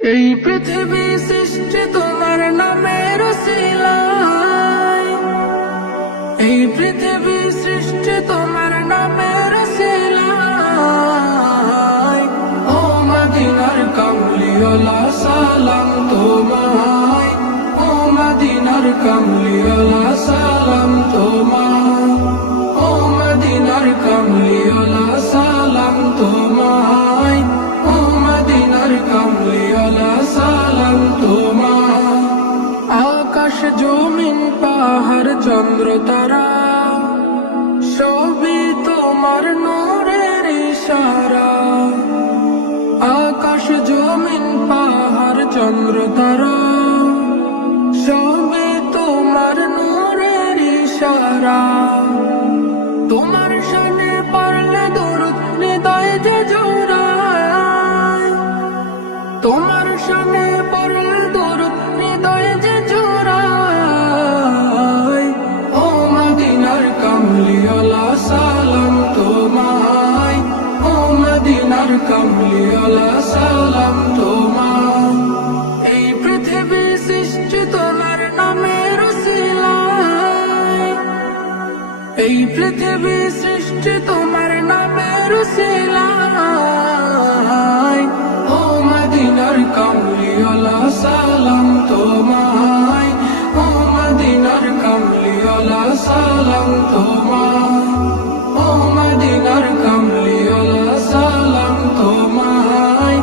এই পৃথিবী সৃষ্টি তোমার নামের উসিলায়, এই পৃথিবী সৃষ্টি তোমার নামের উসিলায়। ও মদিনার কামলিওয়ালা সালাম তোমায়, ও মদিনার কামলিওয়ালা সালাম তোমায়, ও মদিনার কামলিওয়ালা সালাম তোমায়, ও মদিনার কামলিওয়ালা সালাম তোমায়। আকাশ জমিন পাহাড় চন্দ্র তারা সবই তোমার নূরের ইশারা। আকাশ জমিন পাহাড় চন্দ্র তারা সবই তোমার নূরের ইশারা। তোমার শানে পড়লে দরুদ হৃদয় যে জোড়ায়, তোমার শানে পড়লে দরুদ হৃদয় যে জোড়ায়। ও মদিনার কামলিওয়ালা সালাম তোমায়, ও মদিনার কামলিওয়ালা সালাম তোমায়। এই পৃথিবী সৃষ্টি তোমার নামের উসিলায়, এই পৃথিবী সৃষ্টি তোমার নামের উসিলায়। ও মদিনার কামলিওয়ালা সালাম তোমায়, ও মদিনার কামলিওয়ালা সালাম তোমায়, ও মদিনার কামলিওয়ালা সালাম তোমায়,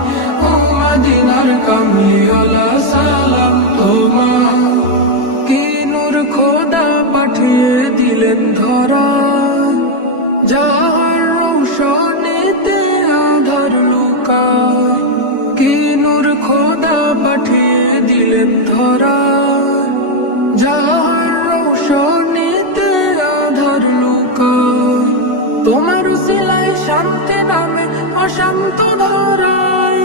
ও মদিনার কামলিওয়ালা সালাম তোমায়। কি নূর খোদা পাঠিয়ে দিলেন ধরা, যাহার রৌশনীতে আধার লুকায়। কি নূর খোদা পাঠিয়ে দিলেন ধরা, যাহার রৌশনীতে আধার লুকায়। তোমার উসিলায় শান্তি নামে অশান্ত ধরায়,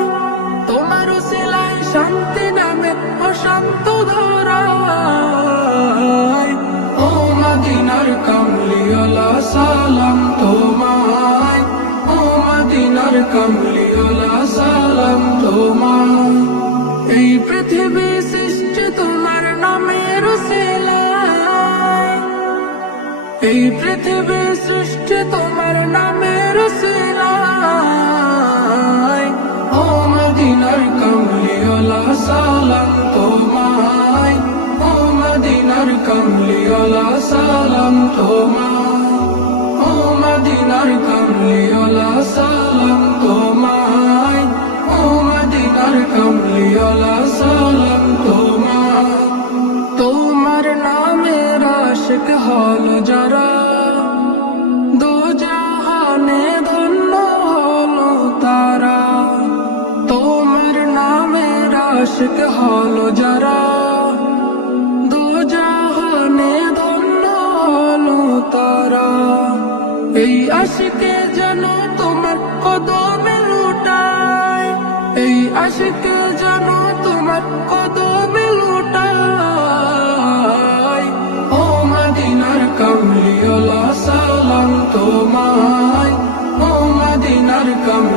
তোমার উসিলায় শান্তি নামে অশান্ত ধরায়। ও মদিনার কামলিওয়ালা সালাম তোমায়, ও মদিনার কামলিওয়ালা সালাম তোমায়। এই পৃথিবী সৃষ্টি তোমার নামের উসিলায়, এই পৃথিবী সৃষ্টি তোমার নামের উসিলায়। ও মদিনার কামলিওয়ালা সালাম তোমায়, ও মদিনার কামলিওয়ালা সালাম তোমায়, ও মদিনার কামলিওয়ালা সালাম তোমায়, ও মদিনার কামলিওয়ালা সালাম তোমায়। তোমার নামের আশিক হলো যারা, দো জাহানে ধন্য হলো তারা। তোমার নামের আশিক হলো যারা, দো জাহানে ধন্য হলো তারা। এই আশিকে যেন তোমার কদমে লুটায়, এই আশিকে যেন তোমার কদমে লুটায়। ও মদিনার কামলিওয়ালা সালাম তোমায়, ও মদিনার কামলিওয়ালা